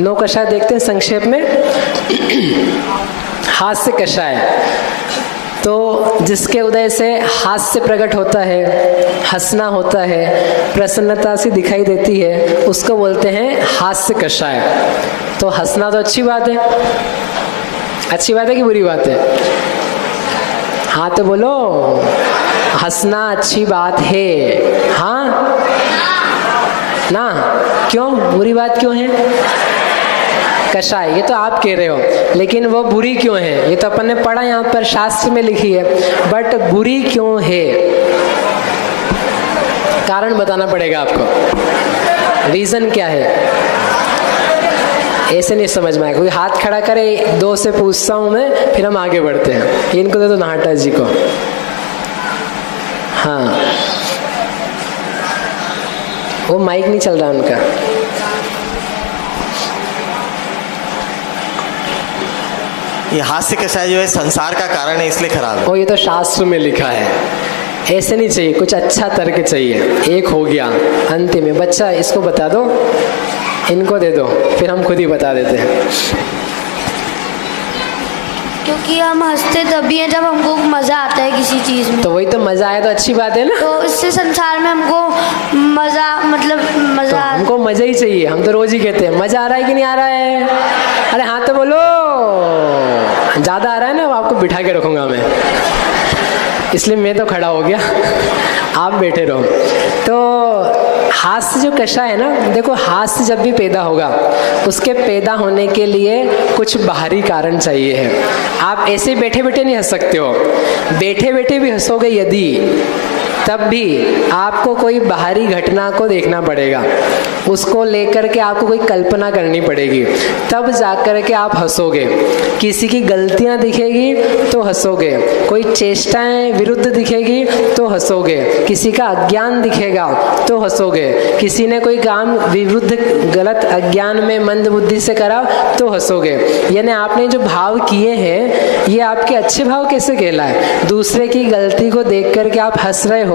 9 कषाय देखते हैं संक्षेप में। हास्य कषाय, तो जिसके उदय से हास्य प्रकट होता है, हंसना होता है, प्रसन्नता सी दिखाई देती है, उसको बोलते हैं हास्य कषाय। तो हंसना तो अच्छी बात है। अच्छी बात है कि बुरी बात है? हाँ तो बोलो, हंसना अच्छी बात है। हाँ ना? क्यों बुरी बात क्यों है? कषाय, ये तो आप कह रहे हो, लेकिन वो बुरी क्यों है? ये तो अपन ने पढ़ा, यहाँ पर शास्त्र में लिखी है, बट बुरी क्यों है? कारण बताना पड़ेगा आपको, रीजन क्या है। ऐसे नहीं समझ में आएगा। कोई हाथ खड़ा करे, 2 से पूछता हूं मैं, फिर हम आगे बढ़ते हैं। इनको दे दो नाटा जी को। हाँ, वो माइक नहीं चल रहा उनका। ये हास्य कषाय जो है संसार का कारण है, इसलिए खराब है। ओ, ये तो शास्त्र में लिखा है। ऐसे नहीं चाहिए, कुछ अच्छा तर्क चाहिए। एक हो गया अंतिम में। बच्चा इसको बता दो, इनको दे दो, फिर हम खुद ही बता देते हैं। क्योंकि हम हंसते तभी हैं जब हमको मजा आता है किसी चीज में। तो वही तो, मजा आया तो अच्छी बात है ना। तो इससे संसार में हमको मजा, मतलब मजा, तो हमको मजा ही चाहिए। हम तो रोज ही कहते हैं मजा आ रहा है कि नहीं आ रहा है। अरे हाँ तो बोलो, ज्यादा आ रहा है ना, आपको बिठा के रखूंगा मैं, इसलिए मैं तो खड़ा हो गया, आप बैठे रहो। तो हास्य जो कषाय है ना, देखो हास्य जब भी पैदा होगा, उसके पैदा होने के लिए कुछ बाहरी कारण चाहिए है। आप ऐसे बैठे बैठे नहीं हंस सकते हो। बैठे बैठे भी हंसोगे यदि, तब भी आपको कोई बाहरी घटना को देखना पड़ेगा, उसको लेकर के आपको कोई कल्पना करनी पड़ेगी, तब जाकर के आप हंसोगे। किसी की गलतियां दिखेगी तो हंसोगे, कोई चेष्टाएं विरुद्ध दिखेगी तो हंसोगे, किसी का अज्ञान दिखेगा तो हंसोगे, किसी ने कोई काम विरुद्ध गलत अज्ञान में मंद बुद्धि से करा तो हंसोगे। यानी आपने जो भाव किए हैं, ये आपके अच्छे भाव कैसे कहलाए? दूसरे की गलती को देख करके आप हंस रहे हो,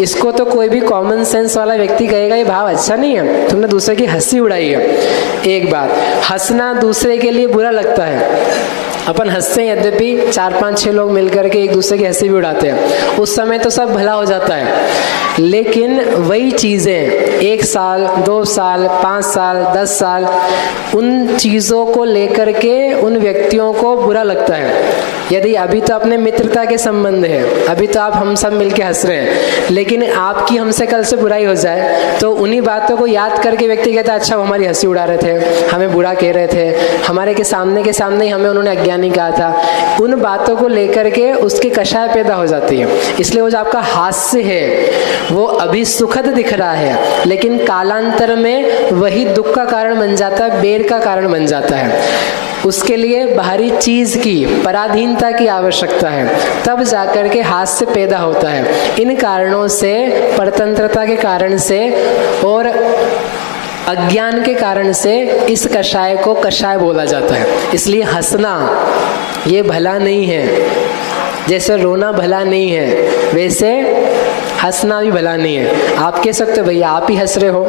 इसको तो कोई भी कॉमन सेंस वाला व्यक्ति कहेगा ये भाव अच्छा नहीं है, तुमने दूसरे की हंसी उड़ाई है। एक बात, हंसना दूसरे के लिए बुरा लगता है। अपन हंसते हैं, यद्यपि 4-5-6 लोग मिलकर के एक दूसरे की हंसी भी उड़ाते हैं, उस समय तो सब भला हो जाता है। लेकिन वही चीजें 1 साल, 2 साल, 5 साल, 10 साल, उन चीजों को लेकर के उन व्यक्तियों को बुरा लगता है। यदि अभी तो अपने मित्रता के संबंध है, अभी तो आप हम सब मिलके हंस रहे हैं, लेकिन आपकी हमसे कल से बुराई हो जाए तो उन्हीं बातों को याद करके व्यक्ति कहता है अच्छा वो हमारी हंसी उड़ा रहे थे, हमें बुरा कह रहे थे, हमारे के सामने ही हमें उन्होंने अज्ञानी कहा था। उन बातों को लेकर के उसकी कषाय पैदा हो जाती है। इसलिए वो जो आपका हास्य है वो अभी सुखद दिख रहा है, लेकिन कालांतर में वही दुख का कारण बन जाता है, बेर का कारण बन जाता है। उसके लिए बाहरी चीज की, पराधीनता की आवश्यकता है, तब जाकर के हास्य पैदा होता है। इन कारणों से, परतंत्रता के कारण से और अज्ञान के कारण से इस कषाय को कषाय बोला जाता है। इसलिए हंसना ये भला नहीं है। जैसे रोना भला नहीं है, वैसे हंसना भी भला नहीं है। आप कह सकते हो भैया आप ही हंस रहे हो,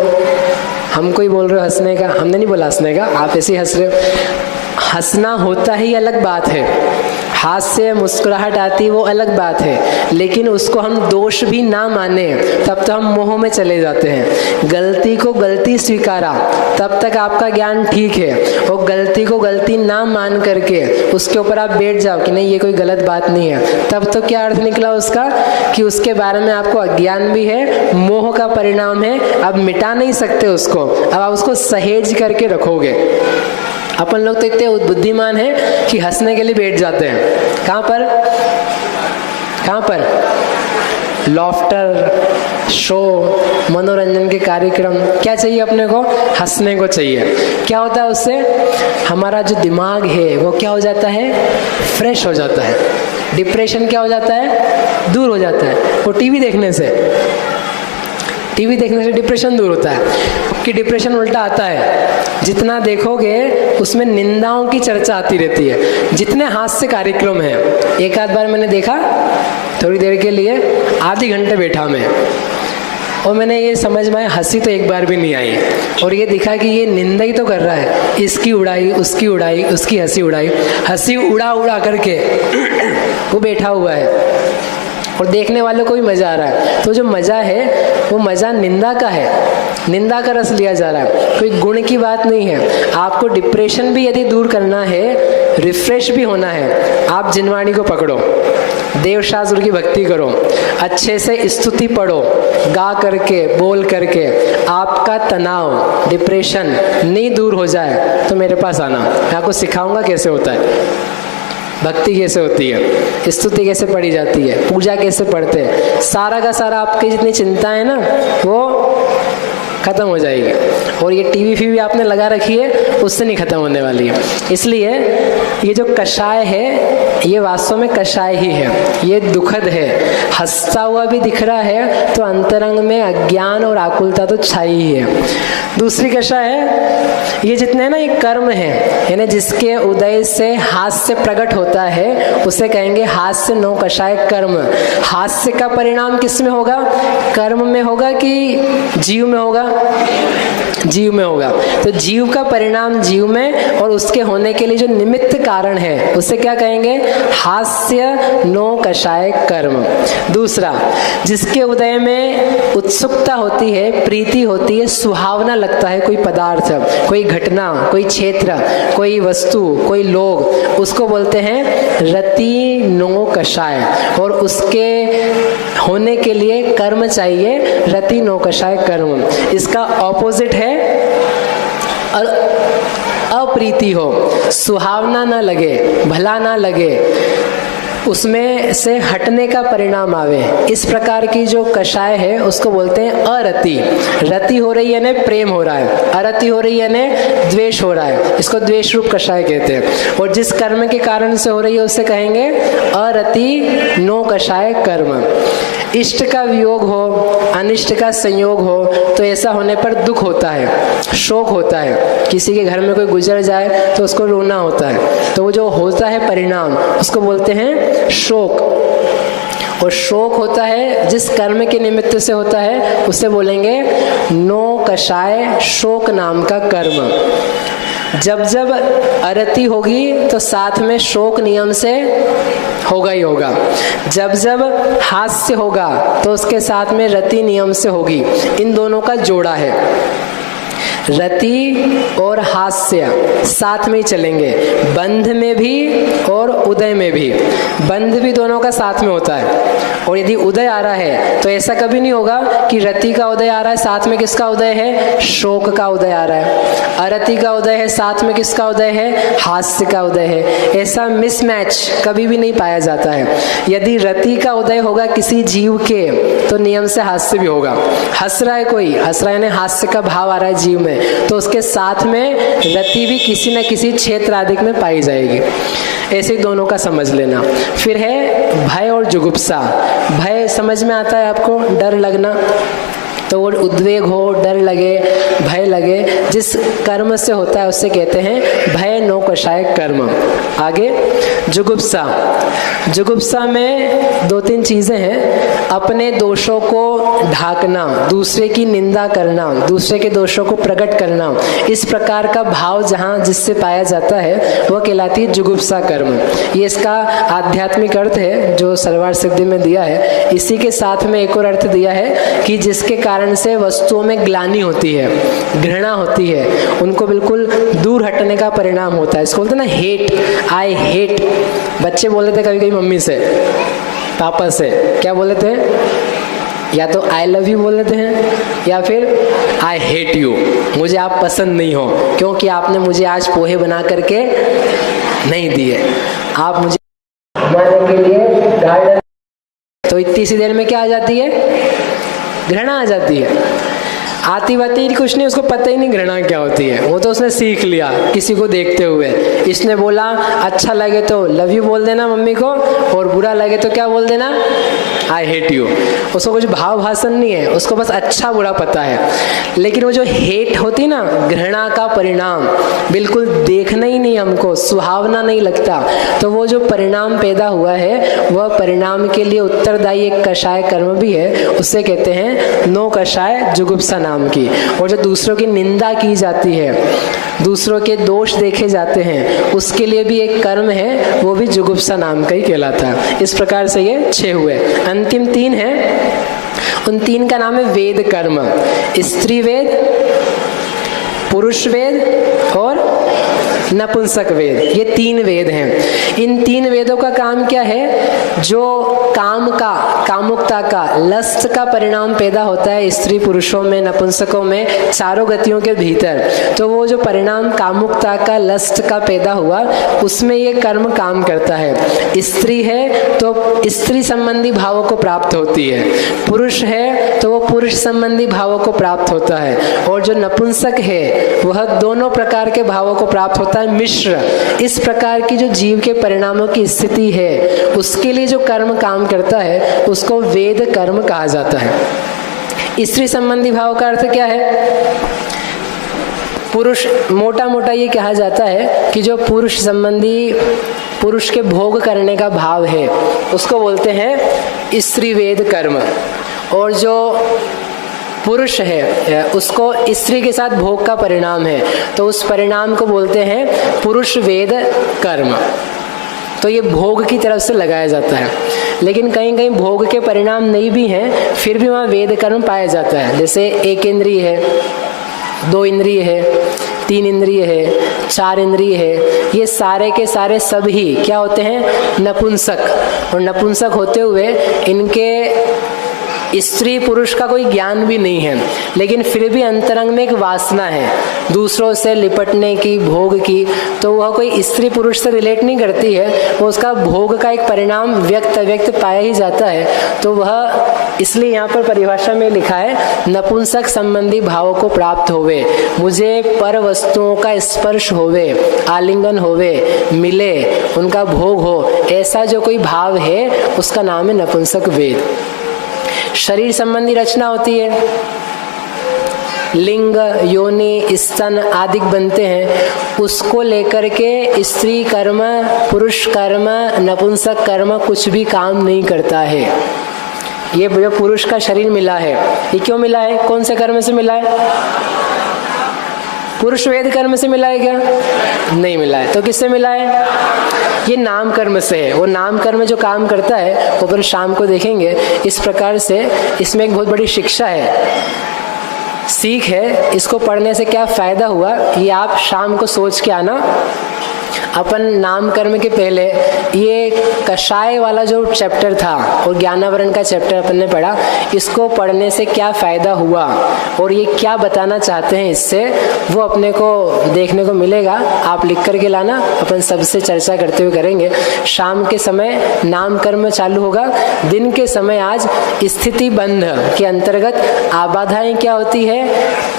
हमको ही बोल रहे हो हंसने का। हमने नहीं बोला हंसने का, आप ऐसे ही हंस रहे हो। हंसना होता ही अलग बात है, हाथ से मुस्कुराहट आती वो अलग बात है, लेकिन उसको हम दोष भी ना माने तब तो हम मोह में चले जाते हैं। गलती को गलती स्वीकारा तब तक आपका ज्ञान ठीक है, और गलती को गलती ना मान करके उसके ऊपर आप बैठ जाओ कि नहीं ये कोई गलत बात नहीं है, तब तो क्या अर्थ निकला उसका कि उसके बारे में आपको अज्ञान भी है, मोह का परिणाम है। अब मिटा नहीं सकते उसको, अब आप उसको सहेज करके रखोगे। अपन लोग तो इतने बुद्धिमान हैं कि हंसने के लिए बैठ जाते हैं। कहाँ पर लॉफ्टर शो, मनोरंजन के कार्यक्रम, क्या चाहिए अपने को? हंसने को चाहिए। क्या होता है उससे? हमारा जो दिमाग है वो क्या हो जाता है? फ्रेश हो जाता है। डिप्रेशन क्या हो जाता है? दूर हो जाता है। वो टीवी देखने से डिप्रेशन दूर होता है। कि डिप्रेशन उल्टा आता है, जितना देखोगे उसमें निंदाओं की चर्चा आती रहती है। जितने हास्य कार्यक्रम हैं, एक आध बार मैंने देखा थोड़ी देर के लिए, आधे घंटे बैठा मैं, और मैंने ये समझ में आया, हंसी तो एक बार भी नहीं आई। और ये दिखा कि ये निंदा ही तो कर रहा है, इसकी उड़ाई, उसकी उड़ाई, उसकी हंसी उड़ाई, हंसी उड़ा उड़ा करके वो बैठा हुआ है और देखने वालों को भी मजा आ रहा है। तो जो मजा है वो मजा निंदा का है, निंदा का रस लिया जा रहा है, कोई गुण की बात नहीं है। आपको डिप्रेशन भी यदि दूर करना है, रिफ्रेश भी होना है, आप जिनवाणी को पकड़ो, देव शास्त्र की भक्ति करो, अच्छे से स्तुति पढ़ो, गा करके, बोल करके आपका तनाव, डिप्रेशन नहीं दूर हो जाए तो मेरे पास आना, मैं आपको सिखाऊंगा कैसे होता है, भक्ति कैसे होती है, स्तुति कैसे पढ़ी जाती है, पूजा कैसे पढ़ते हैं, सारा का सारा आपकी जितनी चिंता है ना वो खत्म हो जाएगी। और ये टीवी फीवी आपने लगा रखी है, उससे नहीं खत्म होने वाली है। इसलिए ये जो कषाय है ये वास्तव में कषाय ही है, ये दुखद है। हंसता हुआ भी दिख रहा है तो अंतरंग में अज्ञान और आकुलता तो छाई ही है। दूसरी कषाय है, ये जितने ना ये कर्म है, यानी जिसके उदय से हास्य प्रकट होता है उसे कहेंगे हास्य नो कषाय कर्म। हास्य का परिणाम किस में होगा? कर्म में होगा कि जीव में होगा? जीव में होगा। तो जीव का परिणाम जीव में, और उसके होने के लिए जो निमित्त कारण है उसे क्या कहेंगे? हास्य नो कषाय कर्म। दूसरा, जिसके उदय में उत्सुकता होती है, प्रीति होती है, सुहावना लगता है कोई पदार्थ, कोई घटना, कोई क्षेत्र, कोई वस्तु, कोई लोग, उसको बोलते हैं रति नो कषाय। और उसके होने के लिए कर्म चाहिए, रति नो कषाय कर्म। इसका ऑपोजिट है अप्रीति हो, सुहावना ना लगे, भला ना लगे, उसमें से हटने का परिणाम आवे, इस प्रकार की जो कषाय है उसको बोलते हैं अरति। रति हो रही है यानी प्रेम हो रहा है, अरति हो रही है यानी द्वेष हो रहा है, इसको द्वेष रूप कषाय कहते हैं। और जिस कर्म के कारण से हो रही है उसे कहेंगे अरति नो कषाय कर्म। इष्ट का वियोग हो, अनिष्ट का संयोग हो तो ऐसा होने पर दुख होता है, शोक होता है। किसी के घर में कोई गुजर जाए तो उसको रोना होता है, तो वो जो होता है परिणाम उसको बोलते हैं शोक। और शोक होता है जिस कर्म के निमित्त से होता है उसे बोलेंगे नो कषाय शोक नाम का कर्म। जब जब अरति होगी तो साथ में शोक नियम से होगा ही होगा, जब जब हास्य होगा तो उसके साथ में रति नियम से होगी। इन दोनों का जोड़ा है, रति और हास्य साथ में ही चलेंगे, बंध में भी और उदय में भी। बंध भी दोनों का साथ में होता है। और यदि उदय आ रहा है तो ऐसा कभी नहीं होगा कि रति का उदय आ रहा है साथ में किसका उदय है? शोक का उदय आ रहा है। अरति का उदय है साथ में किसका उदय है? हास्य का उदय है। ऐसा मिसमैच कभी भी नहीं पाया जाता है। यदि रति का उदय होगा किसी जीव के तो नियम से हास्य भी होगा। हंस रहा है कोई, हंस रहा है यानी हास्य का भाव आ रहा है जीव में, तो उसके साथ में रति भी किसी न किसी क्षेत्र आदि में पाई जाएगी। ऐसे दोनों का समझ लेना। फिर है भय और जुगुप्सा। भय समझ में आता है आपको, डर लगना, तो वो उद्वेग हो, डर लगे, भय लगे, जिस कर्म से होता है उससे कहते हैं भय नो कषाय कर्म। आगे जुगुप्सा। जुगुप्सा में दो तीन चीजें हैं। अपने दोषों को ढाकना, दूसरे की निंदा करना, दूसरे के दोषों को प्रकट करना, इस प्रकार का भाव जहाँ जिससे पाया जाता है वह कहलाती है जुगुप्सा कर्म। ये इसका आध्यात्मिक अर्थ है जो सलवार सिद्धि में दिया है। इसी के साथ में एक और अर्थ दिया है कि जिसके कारण से वस्तुओं में ग्लानि होती है, घृणा होती है, उनको बिल्कुल दूर हटने का परिणाम होता है। इसको बोलते हैं ना हेट, आई हेट। बच्चे बोले थे कभी कभी मम्मी से, पापा से, क्या बोले थे? या तो आई लव यू बोल लेते हैं या फिर आई हेट यू, मुझे आप पसंद नहीं हो क्योंकि आपने मुझे आज पोहे बना करके नहीं दिए, आप मुझे घुमाने के लिए गार्डन। तो इतनी सी देर में क्या आ जाती है? घृणा आ जाती है। आती बाती कुछ नहीं, उसको पता ही नहीं घृणा क्या होती है। वो तो उसने सीख लिया किसी को देखते हुए। इसने बोला अच्छा लगे तो लव यू बोल देना मम्मी को, और बुरा लगे तो क्या बोल देना? I hate you. उसको कुछ भाव भाषण नहीं है, उसको बस अच्छा बुरा पता है। लेकिन वो जो हेट होती ना, घृणा का परिणाम, बिल्कुल देखना ही नहीं हमको, सुहावना नहीं लगता, तो वो जो परिणाम पैदा हुआ है वह परिणाम के लिए उत्तरदायी एक कषाय कर्म भी है, उससे कहते हैं नो कषाय जुगुप्सा नाम की। और जो दूसरों की निंदा की जाती है, दूसरों के दोष देखे जाते हैं, उसके लिए भी एक कर्म है, वो भी जुगुप्सा नाम का ही कहलाता है। इस प्रकार से ये 6 हुए। अंतिम 3 है, उन 3 का नाम है वेद कर्म। स्त्री वेद, पुरुष वेद और नपुंसक वेद, ये 3 वेद हैं। इन 3 वेदों का काम क्या है? जो काम का, कामुकता का, लस्ट का परिणाम पैदा होता है स्त्री पुरुषों में, नपुंसकों में, चारों गतियों के भीतर, तो वो जो परिणाम कामुकता का, लस्ट का पैदा हुआ, उसमें ये कर्म काम करता है। स्त्री है तो स्त्री संबंधी भावों को प्राप्त होती है, पुरुष है तो वो पुरुष संबंधी भावों को प्राप्त होता है, और जो नपुंसक है वह दोनों प्रकार के भावों को प्राप्त होता है, मिश्र। इस प्रकार की जो जीव के परिणामों की स्थिति है, उसके लिए जो कर्म काम करता है उसको वेद कर्म कहा जाता है। स्त्री संबंधी भाव का अर्थ क्या है? पुरुष, मोटा मोटा ये कहा जाता है कि जो पुरुष संबंधी, पुरुष के भोग करने का भाव है, उसको बोलते हैं स्त्री वेद कर्म। और जो पुरुष है उसको स्त्री के साथ भोग का परिणाम है, तो उस परिणाम को बोलते हैं पुरुष वेद कर्म। तो ये भोग की तरफ से लगाया जाता है। लेकिन कहीं कहीं भोग के परिणाम नहीं भी हैं, फिर भी वहाँ वेद कर्म पाया जाता है। जैसे 1 इंद्रिय है, 2 इंद्रिय है, 3 इंद्रिय है, 4 इंद्रिय है, ये सारे के सारे सब ही क्या होते हैं? नपुंसक। और नपुंसक होते हुए इनके स्त्री पुरुष का कोई ज्ञान भी नहीं है, लेकिन फिर भी अंतरंग में एक वासना है दूसरों से लिपटने की, भोग की, तो वह कोई स्त्री पुरुष से रिलेट नहीं करती है, वो उसका भोग का एक परिणाम व्यक्त पाया ही जाता है। तो वह इसलिए यहाँ पर परिभाषा में लिखा है नपुंसक संबंधी भावों को प्राप्त होवे, मुझे पर वस्तुओं का स्पर्श होवे, आलिंगन होवे, मिले, उनका भोग हो, ऐसा जो कोई भाव है उसका नाम है नपुंसक वेद। शरीर संबंधी रचना होती है, लिंग, योनि, स्तन आदि बनते हैं, उसको लेकर के स्त्री कर्म, पुरुष कर्म, नपुंसक कर्म कुछ भी काम नहीं करता है। ये जो पुरुष का शरीर मिला है, ये क्यों मिला है? कौन से कर्म से मिला है? पुरुष वेद कर्म से मिला है क्या? नहीं मिला है। तो किससे मिला है? ये नाम कर्म से है। वो नाम कर्म जो काम करता है वो अपन शाम को देखेंगे। इस प्रकार से इसमें एक बहुत बड़ी शिक्षा है, सीख है। इसको पढ़ने से क्या फायदा हुआ ये आप शाम को सोच के आना। अपन नाम कर्म के पहले ये कषाय वाला जो चैप्टर था और ज्ञानावरण का चैप्टर अपन ने पढ़ा, इसको पढ़ने से क्या फायदा हुआ और ये क्या बताना चाहते हैं इससे, वो अपने को देखने को मिलेगा। आप लिख करके लाना, अपन सबसे चर्चा करते हुए करेंगे। शाम के समय नाम कर्म चालू होगा, दिन के समय आज स्थिति बंध के अंतर्गत आबाधाएं क्या होती है,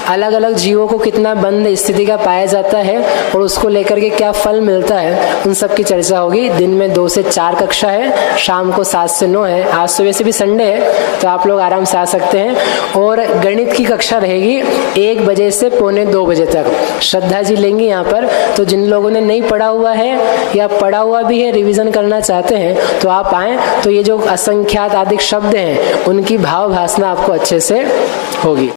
अलग अलग जीवों को कितना बंध स्थिति का पाया जाता है और उसको लेकर के क्या फल मिलता है, उन सब की चर्चा होगी। दिन में 2 से 4 कक्षा है, शाम को 7 से 9 है। आज सुबह से भी संडे है तो आप लोग आराम से आ सकते हैं। और गणित की कक्षा रहेगी 1 बजे से 1:45 बजे तक। श्रद्धा जी लेंगी यहाँ पर। तो जिन लोगों ने नहीं पढ़ा हुआ है या पढ़ा हुआ भी है, रिवीजन करना चाहते हैं, तो आप आए। तो ये जो असंख्यात आदि शब्द हैं उनकी भाव भाषा आपको अच्छे से होगी।